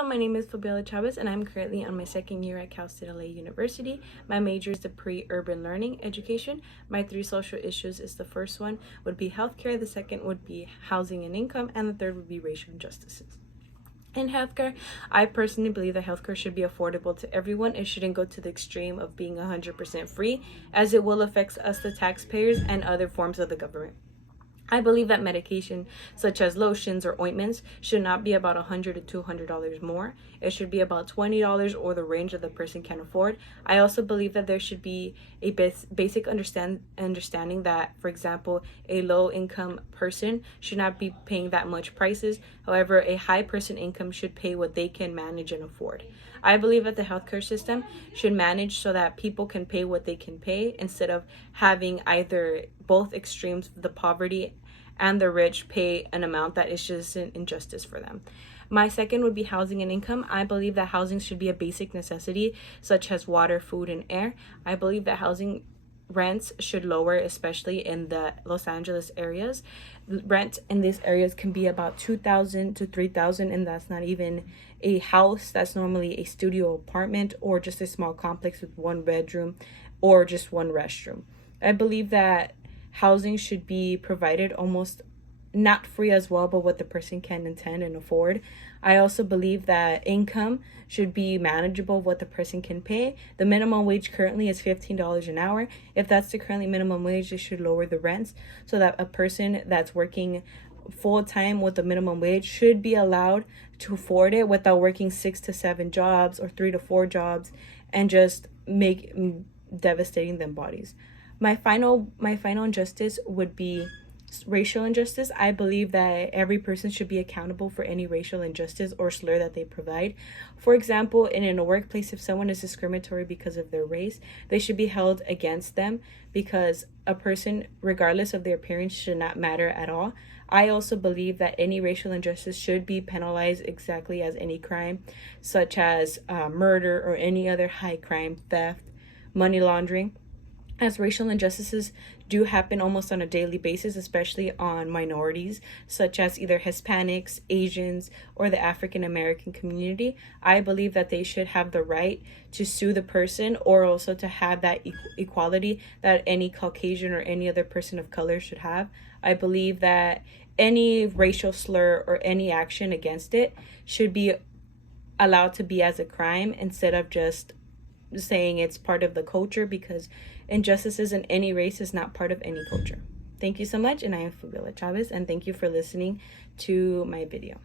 Hello, my name is Fabiola Chavez and I'm currently on my second year at Cal State LA University. My major is the pre-urban learning education. My three social issues is the first one would be healthcare, the second would be housing and income, and the third would be racial injustices. In healthcare, I personally believe that healthcare should be affordable to everyone. It shouldn't go to the extreme of being 100% free, as it will affect us, the taxpayers, and other forms of the government. I believe that medication, such as lotions or ointments, should not be about $100 to $200 more. It should be about $20 or the range that the person can afford. I also believe that there should be a basic understanding that, for example, a low-income person should not be paying that much prices. However, a high person income should pay what they can manage and afford. I believe that the healthcare system should manage so that people can pay what they can pay instead of having either both extremes, the poverty and the rich, pay an amount that is just an injustice for them. My second would be housing and income. I believe that housing should be a basic necessity, such as water, food, and air. I believe that housing rents should lower, especially in the Los Angeles areas. Rent in these areas can be about $2,000 to $3,000, and that's not even a house. That's normally a studio apartment or just a small complex with one bedroom or just one restroom. I believe that housing should be provided almost not free as well, but what the person can intend and afford. I also believe that income should be manageable, what the person can pay. The minimum wage currently is $15 an hour. If that's the currently minimum wage, they should lower the rents so that a person that's working full-time with the minimum wage should be allowed to afford it without working 6 to 7 jobs or 3 to 4 jobs and just make devastating them bodies. My final injustice would be racial injustice. I believe that every person should be accountable for any racial injustice or slur that they provide. For example, in a workplace, if someone is discriminatory because of their race, they should be held against them, because a person, regardless of their appearance, should not matter at all. I also believe that any racial injustice should be penalized exactly as any crime, such as murder or any other high crime, theft, money laundering, as racial injustices do happen almost on a daily basis, especially on minorities, such as either Hispanics, Asians, or the African American community. I believe that they should have the right to sue the person, or also to have that equality that any Caucasian or any other person of color should have. I believe that any racial slur or any action against it should be allowed to be as a crime instead of just saying it's part of the culture, because injustices in any race is not part of any culture. Thank you so much, and I am Fabiola Chavez, and thank you for listening to my video.